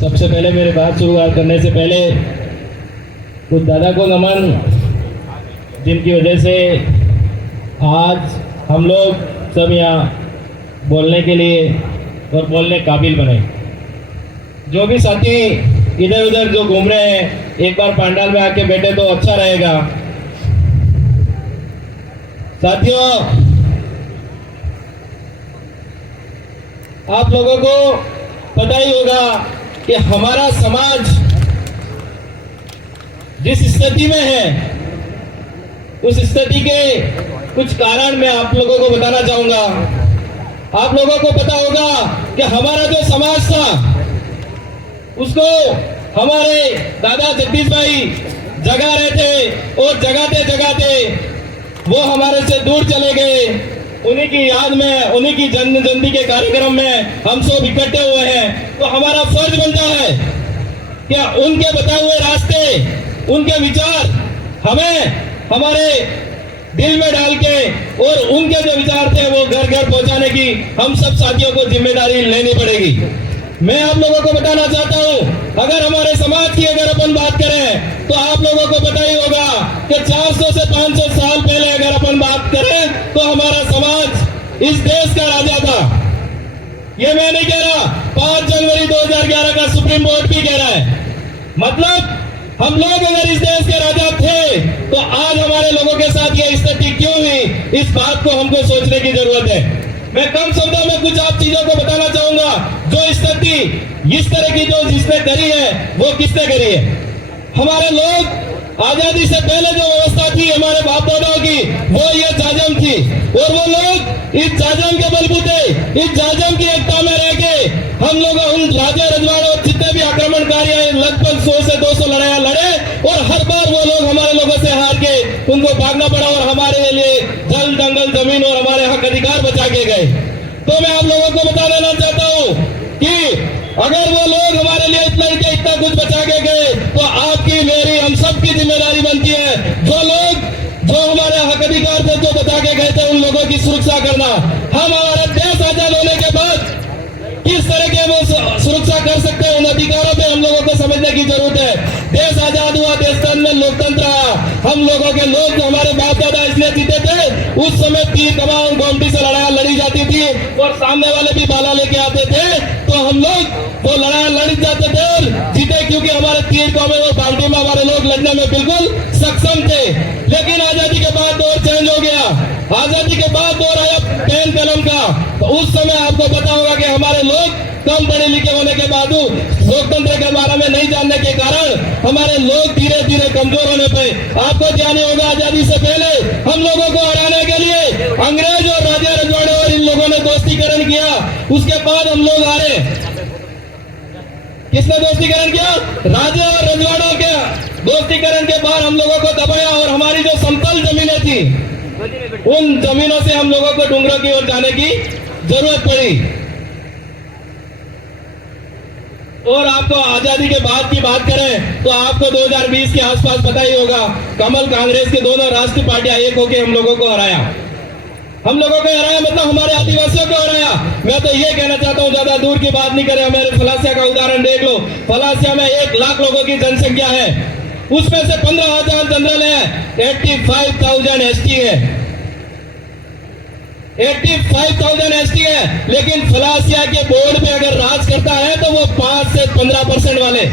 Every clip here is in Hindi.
सबसे पहले मेरे बात शुरुआत करने से पहले उस दादा को नमन जिनकी वजह से आज हम लोग सब यहाँ बोलने के लिए और बोलने काबिल बने। जो भी साथी इधर उधर जो घूम रहे हैं, एक बार पंडाल में आके बैठे तो अच्छा रहेगा। साथियों, आप लोगों को पता ही होगा कि हमारा समाज जिस स्थिति में है, उस स्थिति के कुछ कारण मैं आप लोगों को बताना चाहूंगा। आप लोगों को पता होगा कि हमारा जो समाज था उसको हमारे दादा जगदीश भाई जगा रहे थे और जगाते जगाते वो हमारे से दूर चले गए। उन्हीं की याद में, उन्हीं की जन्म जयंती के कार्यक्रम में हम सब इकट्ठे हुए हैं। तो हमारा फर्ज बनता है कि उनके बताए हुए रास्ते, उनके विचार हमें हमारे दिल में डाल के और उनके जो विचार थे वो घर घर पहुंचाने की हम सब साथियों को जिम्मेदारी लेनी पड़ेगी। मैं आप लोगों को बताना चाहता हूं, अगर हमारे समाज की अगर अपन बात करें तो आप लोगों को पता ही होगा कि 400 से 500 साल पहले अगर अपन बात करें तो हमारा समाज इस देश का राजा था। ये मैं नहीं कह रहा, 5 जनवरी 2011 का सुप्रीम कोर्ट भी कह रहा है। मतलब हम लोग अगर इस देश के राजा थे तो आज हमारे लोगों के साथ ये स्थिति क्यों हुई, इस बात को हमको सोचने की जरूरत है। मैं कम शब्दों में कुछ आप चीजों को बताना चाहूंगा। जो स्थिति इस तरह की जो जिसने करी है वो किसने करी है? हमारे लोग आजादी से पहले जो व्यवस्था थी हमारे बाप दादाओं की, वो ये जाजम थी और वो लोग इस जाजम के बलबूते, इस जाजम की एकता में रह के हम लोग उन राजा रजवाड़ों जितने भी आक्रमणकारी आए लगभग 100 से 200 लड़ाइयां लड़े और हर बार वो लोग हमारे लोगों से हार के उनको भागना पड़ा और हमारे लिए जल जंगल जमीन और हमारे हक अधिकार बचा के गए। तो मैं आप लोगों को बता देना चाहता हूँ कि अगर वो लोग हमारे लिए इतना कुछ बचा के गए तो आपकी, मेरी, हम सब की जिम्मेदारी बनती है जो लोग जो हमारे हक अधिकार थे जो बचा के गए थे उन लोगों की सुरक्षा करना। हम हमारा देश आजाद होने के बाद किस तरह के वो सुरक्षा कर सकते हैं, उन अधिकारों पे हम लोगों को समझने की जरूरत है। देश आजाद हुआ, देश के अंदर लोकतंत्र आया, हम लोगों के लोग जो हमारे बाप दादा इसलिए जीते थे, उस समय तीर कमान गोमटी से लड़ाई लड़ी जाती थी और सामने वाले भी भाला लेके आते थे तो हम लोग वो लड़ाई लड़ जाते थे और जीते, क्योंकि हमारे तीर कौमे और बाल्टी में हमारे लोग लड़ने में बिल्कुल सक्षम थे। लेकिन आजादी के बाद दौर चेंज हो गया। आजादी के बाद दौर आया पेन कलम का। तो उस समय आपको पता होगा कि हमारे लोग कम पढ़े लिखे होने के बावजूद लोकतंत्र के बारे में नहीं जानने के कारण हमारे लोग धीरे धीरे कमजोर होने पे, आपको ध्यान होगा आजादी से पहले हम लोगों को हराने के लिए अंग्रेज और राजा रजवाड़े और इन लोगों ने दोस्तीकरण किया। उसके बाद हम लोग हारे। किसने दोस्तीकरण किया? राजा और रजवाड़ों के दोस्तीकरण के बाद हम लोगों को दबाया और हमारी जो समतल जमीनें थी उन जमीनों से हम लोगों को डूंगरों की ओर जाने की जरूरत पड़ी। और आपको आजादी के बाद की बात करें तो आपको 2020 के आसपास पता ही होगा, कमल कांग्रेस के दोनों राष्ट्रीय पार्टियां एक होकर हम लोगों को हराया। हम लोगों को हराया मतलब हमारे आदिवासियों को हराया। मैं तो ये कहना चाहता हूँ, ज्यादा दूर की बात नहीं करें, हमारे फलासिया का उदाहरण देख लो। फलासिया में 1 लाख लोगों की जनसंख्या है, उसमें से 15,000 जनरल है, 85,000 एसटी है, 85,000 एसटी है। लेकिन फलासिया के बोर्ड पे अगर राज करता है तो वो 5 से 15% वाले,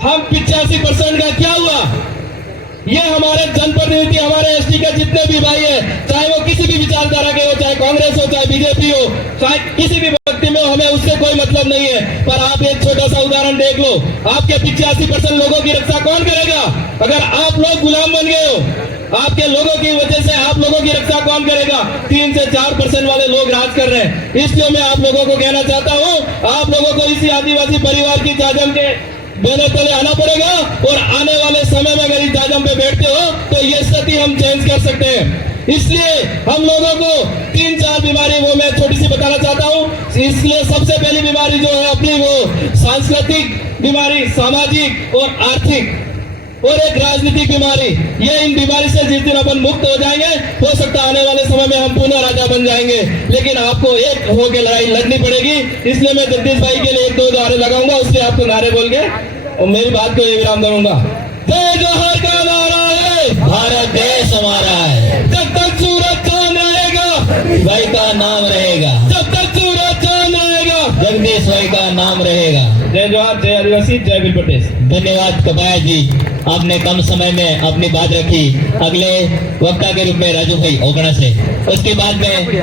हम 85% का क्या हुआ? ये हमारे जनप्रतिनिधि, हमारे एसटी के जितने भी भाई है, चाहे वो किसी भी विचारधारा के हो, चाहे कांग्रेस हो, चाहे बीजेपी हो, चाहे किसी भी व्यक्ति में हो, हमें उससे कोई मतलब नहीं है। पर आप एक छोटा सा उदाहरण देख लो, आपके 85% लोगों की रक्षा कौन करेगा? अगर आप लोग गुलाम बन गए हो, आपके लोगों की वजह से आप लोगों की रक्षा कौन करेगा? 3 से 4% वाले लोग राज कर रहे हैं। इसलिए मैं आप लोगों को कहना चाहता हूँ, आप लोगों को इसी आदिवासी परिवार की जाजम के बेने तले आना पड़ेगा और आने वाले समय में अगर इस जाजम पे बैठते हो तो ये स्थिति हम चेंज कर सकते हैं। इसलिए हम लोगों को 3-4 बीमारी वो मैं छोटी सी बताना चाहता हूँ। इसलिए सबसे पहली बीमारी जो है अपनी वो सांस्कृतिक बीमारी, सामाजिक और आर्थिक। और एक राजनीतिक बीमारी। ये इन बीमारी से जिस दिन अपन मुक्त हो जाएंगे, हो सकता है आने वाले समय में हम पुनः राजा बन जाएंगे, लेकिन आपको एक होकर लड़ाई लड़नी पड़ेगी। इसलिए मैं जगदीश भाई के लिए एक दो नारे लगाऊंगा, उससे आपको नारे बोल के और मेरी बात को विराम करूंगा। जय जोहर का नारा है, भारत देश हमारा है, जब तक सूरज चांद रहेगा भाई का नाम रहेगा, जब तक सूरज चांद रहेगा। जगदीश भाई का नाम रहेगा। जय जोहर, जय आदिवासी, जय वीर पटेल। धन्यवाद कबाया जी, आपने कम समय में अपनी बात रखी। अगले वक्ता के रूप में राजू भाई ओगड़ा से, उसके बाद में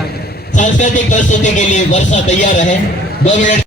सांस्कृतिक प्रस्तुति के लिए वर्षा तैयार है। 2 मिनट